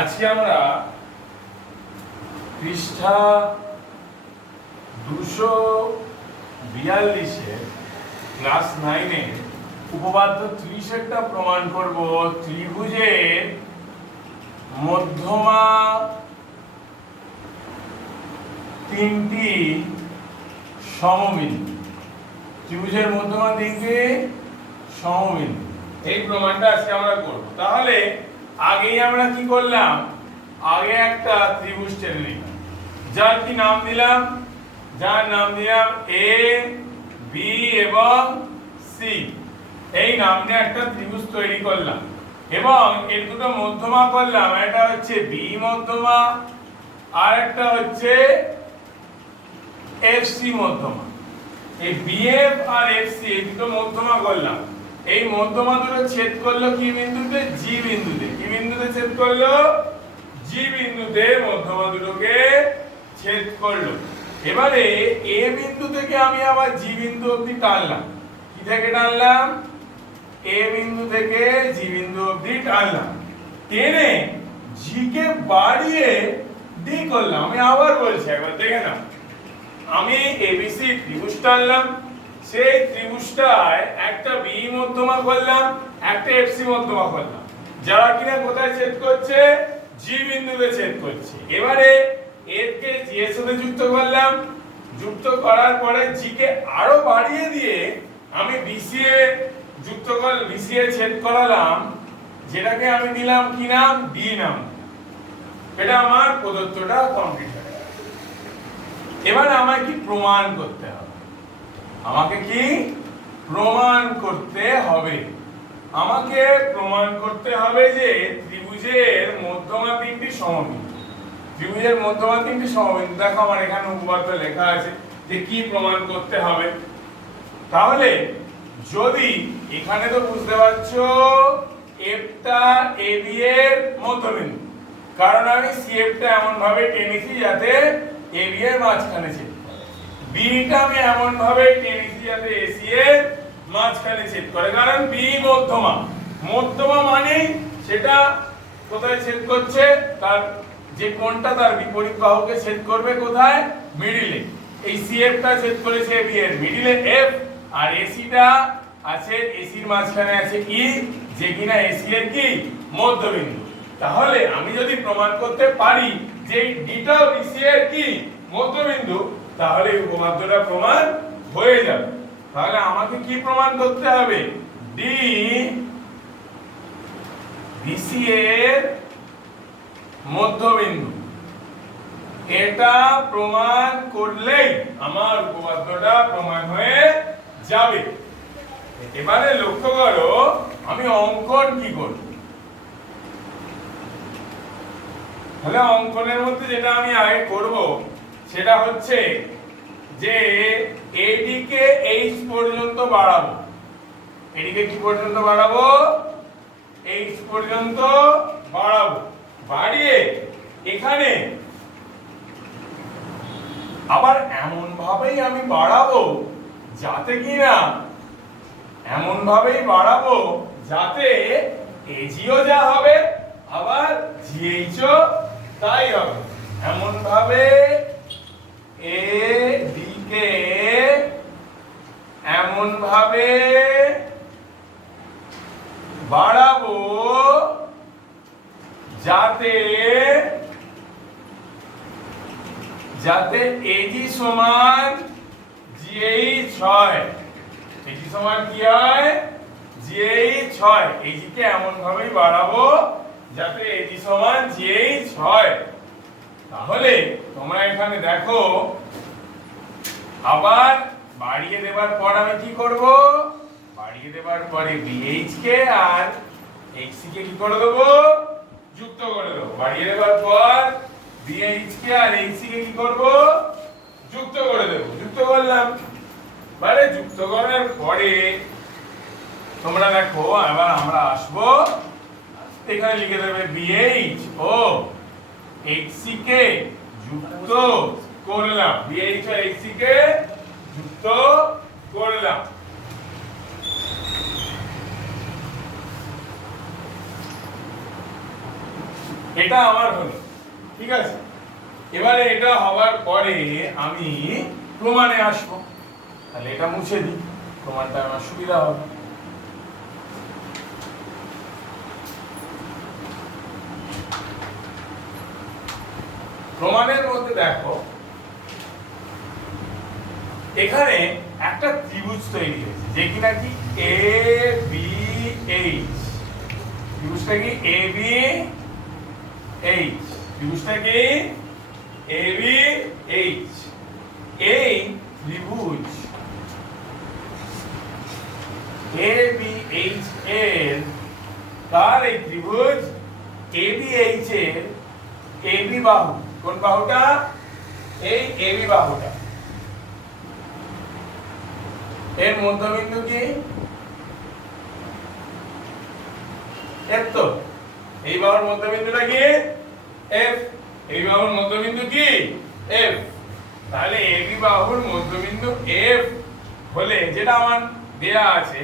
আজকে আমরা পৃষ্ঠা 242 ক্লাস 9 উপপাদ্য 30 প্রমাণ করব। ত্রিভুজের মধ্যমা তিনটি সমবিন্দু, ত্রিভুজের মধ্যমা তিনটি সমবিন্দু, এই প্রমাণটা আজকে আমরা করব। তাহলে আগেই আমরা কি করলাম, আগে একটা ত্রিভুজ টেনে নিলাম, যার কি নাম দিলাম, এ বি এবং সি। এই নাম নিয়ে একটা ত্রিভুজ তৈরি করলাম এবং এর দুটো মধ্যমা করলাম। একটা হচ্ছে বি মধ্যমা আর একটা হচ্ছে এফ সি মধ্যমা। এই বিএফ আর এফ সি এই দুটো মধ্যমা করলাম। এই মধ্যমা দুটো ছেদ করলো কি বিন্দুতে, জি বিন্দুতে। কি বিন্দুতে ছেদ করলো, জি বিন্দুতে মধ্যমা দুটোকে ছেদ করলো। এবারে এ বিন্দু থেকে আমি আবার জি বিন্দু অবধি টানলাম। কি থেকে টানলাম, এ বিন্দু থেকে জি বিন্দু অবধি টানলাম। টেনে জি কে বাড়িয়ে ডি করলাম। আমি আবার বলছি, একবার দেখে নাও। আমি এবিসি ত্রিভুজ টানলাম, সেই ত্রিভুজটায় একটা বি মধ্যমা করলাম, একটা এফসি মধ্যমা করলাম, যারা কিনা কোথায় ছেদ করছে, জি বিন্দুতে ছেদ করছে। এবারে এর কে জি এর সাথে যুক্ত করলাম, যুক্ত করার পরে জি কে আরো বাড়িয়ে দিয়ে আমি বিসি এ যুক্ত করলাম, বিসি এ ছেদ করালাম, যেটাকে আমি দিলাম কি নাম, ডি নাম। এটা আমার প্রদত্তটা কমপ্লিট হয়ে গেল। এবারে আমাকে কি প্রমাণ করতে হবে, আমাকে কি প্রমাণ করতে হবে, আমাকে প্রমাণ করতে হবে যে ত্রিভুজের মধ্যমা তিনটি সমবিন্দু। ত্রিভুজের মধ্যমা তিনটি সমবিন্দু, দেখো আমার এখানে উপপাদ্য লেখা আছে যে কি প্রমাণ করতে হবে। তাহলে যদি এখানে তো বুঝতে পারছো এফটা এ বি এর মধ্যবিন্দু, কারণ আমি সি এফটা এমন ভাবে টেনেছি যাতে এ বি এর মাঝখানে ছেদ করে, বিটা আমি এমন ভাবে টেনেছি যাতে এসি এর মাঝখানে ছেদ করে, কারণ বি মধ্যমা। মধ্যমা মানে সেটা কোথায় ছেদ করছে, তার যে কোণটা তার বিপরীত বাহুকে ছেদ করবে কোথায়, মিডিলে। এই সিএফ টা ছেদ করেছে বি এর মিডিলে এফ, আর এসিটা আছে এসির মাঝখানে আছে ই, যে কিনা এসি এর কি মধ্যবিন্দু। তাহলে আমি যদি প্রমাণ করতে পারি যে এই ডিটা বিসি এর কি মধ্যবিন্দু, তাহলে এই উপপাদ্যটা প্রমাণ হয়ে যাবে। তাহলে আমাকে কি প্রমাণ করতে হবে, ডি বিসি এর মধ্যবিন্দু। এটা প্রমাণ করলেই আমার উপপাদ্যটা প্রমাণ হয়ে যাবে। এবারে লক্ষ্য করো আমি অঙ্কন কি করব। তাহলে অঙ্কনের মধ্যে যেটা আমি আগে করব সেটা হচ্ছে যে এদিকে এইচ পর্যন্ত বাড়াবো। এদিকে কি পর্যন্ত বাড়াবো, এইচ পর্যন্ত বাড়াবো। বাড়িয়ে এখানে আবার এমন ভাবেই আমি বাড়াবো যাতে কিনা, এমন ভাবেই বাড়াবো যাতে এজিও যা হবে আবার জিএইচও তাই হবে। এমন ভাবে এ দিকে এমন ভাবে বাড়াবো যাতে এজি সমান জিএইচ হয়। এজি সমান কি হয়, জিএইচ হয়। এজি কে এমন ভাবেই বাড়াবো যাতে এজি সমান জিএইচ হয়। তাহলে তোমরা এখানে দেখো, আবার বাড়িয়ে দেবার পর আমি কি করব, বাড়িয়ে দেবার পরে বিএইচ কে আর এইচসি কে কি করে দেব, যুক্ত করে দেব। বাড়িয়ে দেবার পর বিএইচ কে আর এইচসি কে কি করব, যুক্ত করে দেব। যুক্ত করলাম, মানে যুক্ত করার পরে তোমরা দেখো এবার আমরা আসবো, এখানে লিখে দেবে বিএইচ ও এইচসি কে যুক্ত করলাম, বিএইচ ও এইচসি কে যুক্ত করলাম। এটা আমার হলো, ঠিক আছে। এবারে এটা হওয়ার পরে আমি প্রমাণে আসবো, তাহলে এটা মুছে দিই, প্রমাণটা আমার সুবিধা হবে। প্রমাণের মধ্যে দেখো এখানে একটা ত্রিভুজ তৈরি হয়েছে, যে কিনা কি এ বি এইচ। ত্রিভুজটা কি এ বি এইচ, ত্রিভুজটা কি এ বি এইচ। এই ত্রিভুজ এ বি এইচ এর কার, এই ত্রিভুজ এ বি এইচ এর এ বি বাহু, কোন বাহুটা, এই এ বি বাহুটা, এর মধ্যবিন্দু কি এফ। তো এই বাহুর মধ্যবিন্দুটা কি এফ, এই বাহুর মধ্যবিন্দু কি এফ। তাহলে এবি বাহুর মধ্যবিন্দু এফ হলে যেটা আমার দেয়া আছে,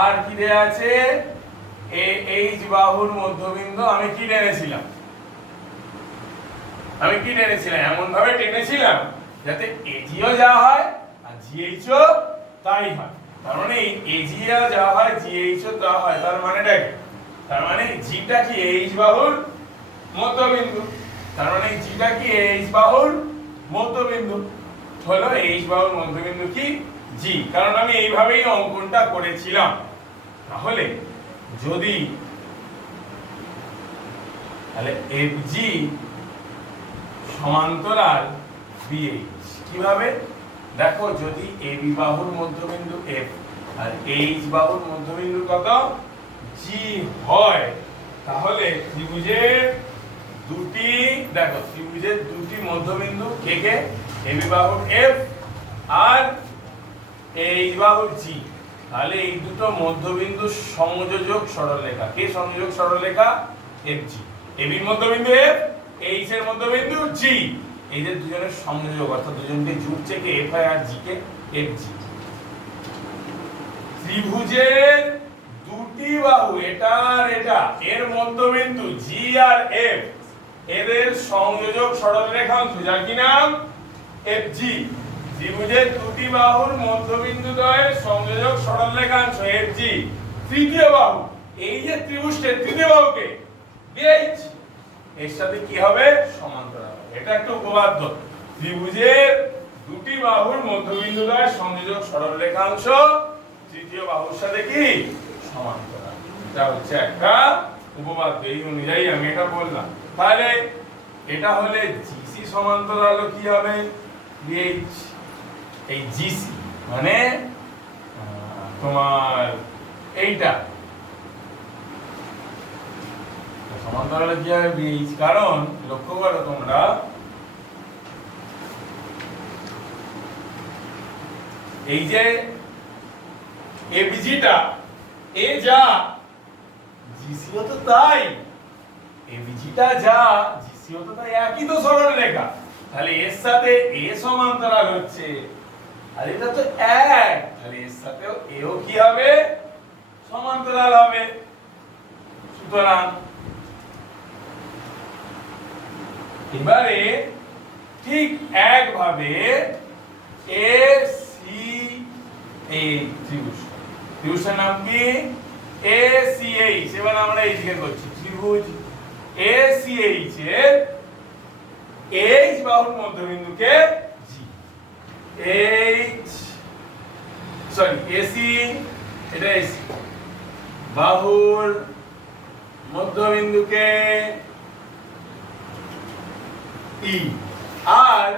আর কি দেয়া আছে, এ এইচ বাহুর মধ্যবিন্দু আমি কি টেনেছিলাম, এমন ভাবে টেনেছিলাম যাতে এজিও যা হয় আর জিএইচও তাই হয়। তার মানে এজিও যা হয় জিএইচও তা হয়। তার মানেটা কি, তার মানে জিটা কি এইচ বাহুর মধ্যবিন্দু, তার মানে জিটা কি এইচ বাহুর মধ্যবিন্দু হলো, এইচ বাহুর মধ্যবিন্দু কি জি, কারণ আমি এইভাবেই অঙ্কনটা করেছিলাম। তাহলে যদি তাহলে এফজি সমান্তরাল বিএইচ, কিভাবে দেখো, যদি এবি বাহুর মধ্যবিন্দু এফ আর এইচ বাহুর মধ্যবিন্দু কত জি হয়, তাহলে ত্রিভুজের দুটি, দেখো ত্রিভুজের দুটি মধ্যবিন্দু কে কে, এবি বাহুর এফ আর এইচ বাহুর জি। তাহলে এই দুটো মধ্যবিন্দু সংযোজক সরলরেখা, কে সংযোজক সরলরেখা, এফজি। এবির মধ্যবিন্দু এফ, এইচ এর মধ্যবিন্দু জি, এই যে দুজনের সংযোজক, অর্থাৎ দুজনকে জুড়ছে কে এফ আর জি কে এফজি। ত্রিভুজের দুটি বাহু, এটা আর এটা, এর মধ্যবিন্দু জি আর এফ, এদের সংযোজক সরলরেখাংশ যার কি নাম এফজি। ত্রিভুজের দুটি বাহুর মধ্যবিন্দু দ্বয়ের সংযোজক সরলরেখাংশ এফজি। তৃতীয় বাহু, এই যে ত্রিভুজের তৃতীয় বাহুকে বিএইচ, এর সাথে কি হবে, সমান্তরাল। এটা একটা উপপাদ্য, ত্রিভুজের দুটি বাহুর মধ্যবিন্দু দ্বয়ের সংযোজক সরলরেখাংশ তৃতীয় বাহুর সাথে কি সমান্তরাল। এটা হচ্ছে একটা উপপাদ্য, এই অনুযায়ী আমি এটা বললাম। তাহলে এটা হলে জিসি সমান্তরাল কি হবে বিএইচ। এই জিসি মানে তোমার এইটা সমান্তরাল কি হবে বিএইচ, কারণ লক্ষ্য করো তোমরা এই যে এবিজিটা এ যা জিসিও তো তাই, এবিজিটা যা জিসিও তো তাই, একই তো সরলরেখা। তাহলে এর সাথে এ সমান্তরাল হচ্ছে, আর এটা তো এক, তাহলে এর সাথেও এও কি হবে সমান্তরাল হবে। সুতরাং এবারে ঠিক একভাবে এ সি এই ত্রিভুজটার নাম কি এ সি এইচ। এবার আমরা এই জিজ্ঞেস করছি ত্রিভুজ এ সি এইচ এর এইচ বাহুর মধ্যবিন্দুকে জি, এইচ সরি এসি, এটা এসি বাহুর মধ্যবিন্দুকে ই, আর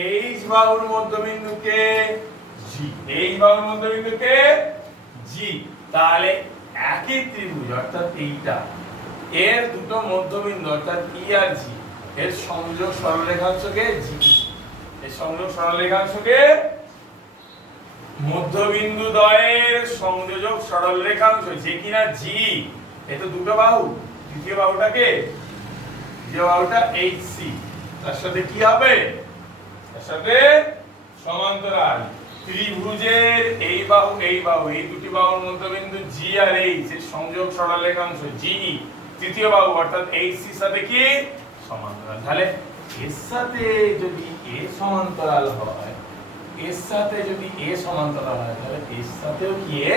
এইচ বাহুর মধ্যবিন্দুকে জি, এইচ বাহুর মধ্যবিন্দুকে জি। তাহলে একই ত্রিভুজ অর্থাৎ এইটা, এর দুটো মধ্যবিন্দু অর্থাৎ ই আর জি, এর সংযোগ সরলরেখাংশকে জি, এর সংযোগ সরলরেখাংশকে মধ্যবিন্দু দ্বয়ের সংযোজক সরলরেখাংশ যে কিনা জি, এ তো দুটো বাহু, তৃতীয় বাহুটাকে, তৃতীয় বাহুটা এইচসি, তার সাথে কি হবে, তার সাথে সমান্তরাল। ত্রিভুজের এই বাহু এই বাহু, এই দুটি বাহুর মধ্যবিন্দু জি আর এইচ এর সংযোগ সরলরেখাংশ জি, তৃতীয় বাহু অর্থাৎ এইচসি এর সাথে কি সমান্তরাল। তাহলে এর সাথে যদি এ সমান্তরাল হয়, এর সাথে যদি এ সমান্তরাল হয়, তাহলে এর সাথেও কি এ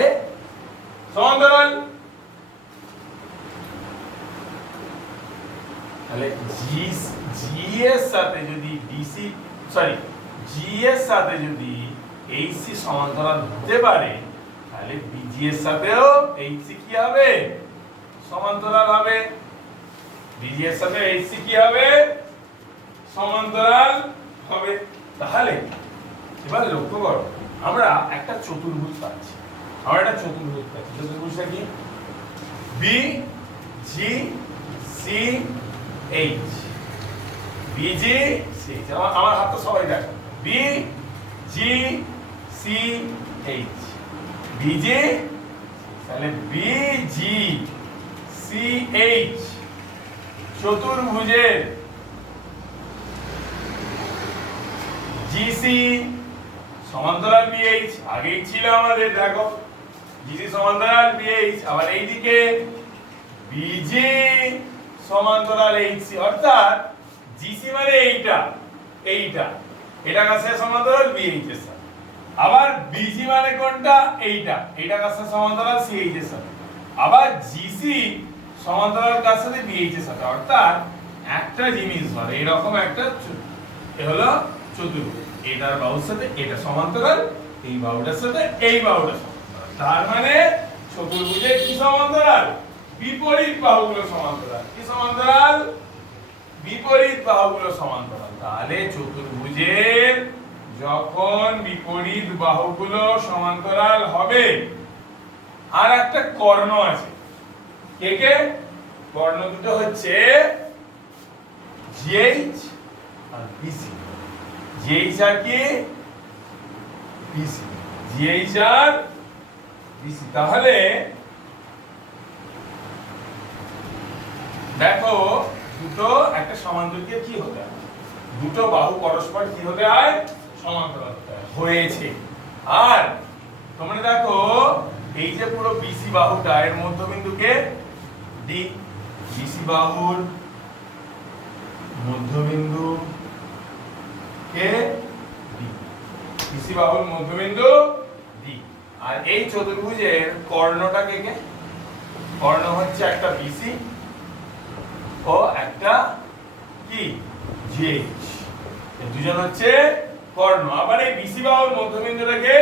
সমান্তরাল। তাহলে জি এর সাথে যদি বিসি জি এর সাথে যদি এইচসি সমান্তরাল হতে পারে, তাহলে বিজি এর সাথেও এইচসি কি হবে সমান্তরাল হবে। বিজি এর সাথে এইচসি কি হবে সমান্তরাল হবে। তাহলে এবার লক্ষ্য করো, আমরা একটা চতুর্ভুজ পাচ্ছি। চতুর্ভুজটা কি? B G C H, BG C. আমার হাতটা সবাই দেখো, B G C H, BG. তাহলে বি জি সি এইচ চতুর্ভুজের জিসি সমান্তরাল বিএইচ। আগেই ছিল আমাদের, দেখো জিসি সমান্তরাল বিএইচ। আবার এইদিকে বিজি সমান্তরাল এইচসি, অর্থাৎ জিসি মানে এটা কার সাথে সমান্তরাল বিএইচ এর সাথে। আবার বিজি মানে কোনটা? এইটা কার সাথে সমান্তরাল সিএইচ এর সাথে। আবার জিসি সমান্তরাল কার সাথে বিএইচ এর সাথে। অর্থাৎ একটা জিনিস ধরে এরকম একটা এ হলো চতুর্ভুজ, এটার বাহুর সাথে এটা সমান্তরাল, এই বাহুটার সাথে এই বাহুটা সমান্তরাল। তার মানে চতুর্ভুজের কি সমান্তরাল? বিপরীত বাহুগুলো সমান্তরাল। কি সমান্তরাল? বিপরীত বাহুগুলো সমান্তরাল। তাহলে চতুর্ভুজের যখন বিপরীত বাহুগুলো সমান্তরাল হবে, আর একটা কর্ণ আছে। কে? কর্ণ দুটো হচ্ছে জিএইচ আর বিসি। জিএইচ আর কি? বিসি। জিএইচ আর বিসি। তাহলে দেখো, দুটো একটা সমান্তরালকে কি হতে হয়? দুটো বাহু পরস্পর কি হতে হয়? সমান্তরাল হতে হয়। হয়েছে। আর তোমরা দেখো, এই যে পুরো বিসি বাহুটা, এর মধ্যবিন্দুকে ডি, বিসি বাহুর মধ্যবিন্দু কে ডি, বিসি বাহুর মধ্যবিন্দু ডি। আর এই চতুর্ভুজের কর্ণটা কে? কর্ণ হচ্ছে একটা বিসি ও একটা কি জিএইচ, এই দুজন হচ্ছে কর্ণ। আবার এই বিসি বাহুর মধ্যবিন্দুটাকে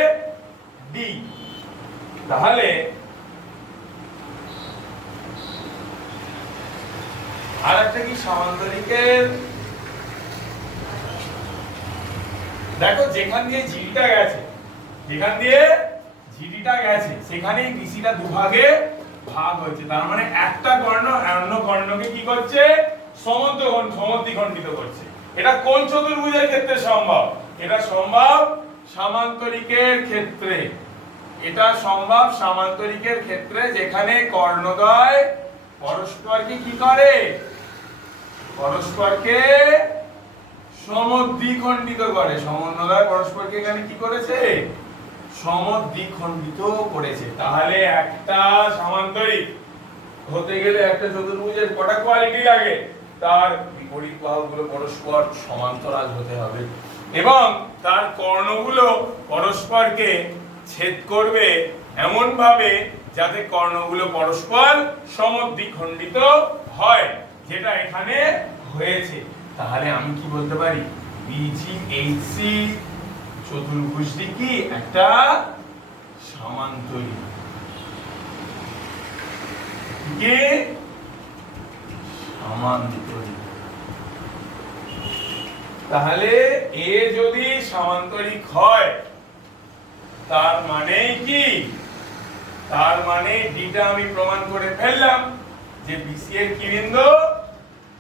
ডি। তাহলে আর একটা কি সমান্তরিকের, দেখো যেখান দিয়ে জিডিটা গেছে, সেখানেই বিসিটা দুভাগে ভাগ হয়েছে। তার মানে একটা কর্ণ অন্য কর্ণকে কি করছে? সমদ্বিখণ্ডিত করছে। এটা কোন চতুর্ভুজের ক্ষেত্রে সম্ভব? এটা সম্ভব সামান্তরিকের ক্ষেত্রে। এটা সম্ভব সামান্তরিকের ক্ষেত্রে, যেখানে কর্ণদ্বয় পরস্পরকে কি করে? পরস্পরকে সমদ্বিখণ্ডিত করে। সমন্বয় পরস্পরকে এখানে কি করেছে? সমদ্বিখণ্ডিত করেছে। তাহলে একটা সামান্তরিক হতে গেলে একটা চতুর্ভুজের কটা কোয়ালিটি লাগে? তার বিপরীত বাহুগুলো পরস্পর সমান্তরাল হতে হবে এবং তার কর্ণগুলো পরস্পরকে ছেদ করবে এমন ভাবে যাতে কর্ণগুলো পরস্পর সমদ্বিখণ্ডিত হয়, যেটা এখানে হয়েছে। তাহলে আমি কি বলতে পারি? বিজিএইচসি চতুর্ভুজটি কি একটা সামান্তরিক। কি সামান্তরিক। তাহলে এ যদি সামান্তরিক হয়, তার মানে কি? তার মানে ডিটা আমি প্রমাণ করে ফেললাম যে বিসি এর কি বিন্দু?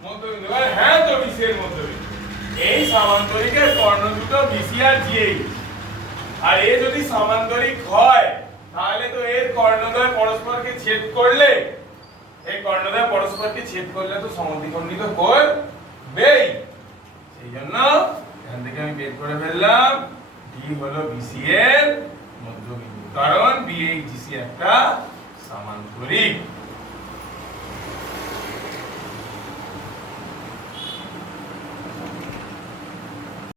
মধ্যবিন্দু। হ্যাঁ, তো বিসি এর মধ্যবিন্দু। এই সামান্তরিকের কর্ণ দুটো বিসি আর জিএইচ। আর এ যদি সামান্তরিক হয়, তাহলে তো এর কর্ণদ্বয় পরস্পরকে ছেদ করলে, এই কর্ণদ্বয় পরস্পরকে ছেদ করলে তো সমদ্বিখণ্ডিত করবেই। সেই জন্য এখান থেকে আমি বের করে ফেললাম ডি হলো বিসি এর মধ্যবিন্দু, কারণ বিএইচসি একটা সামান্তরিক।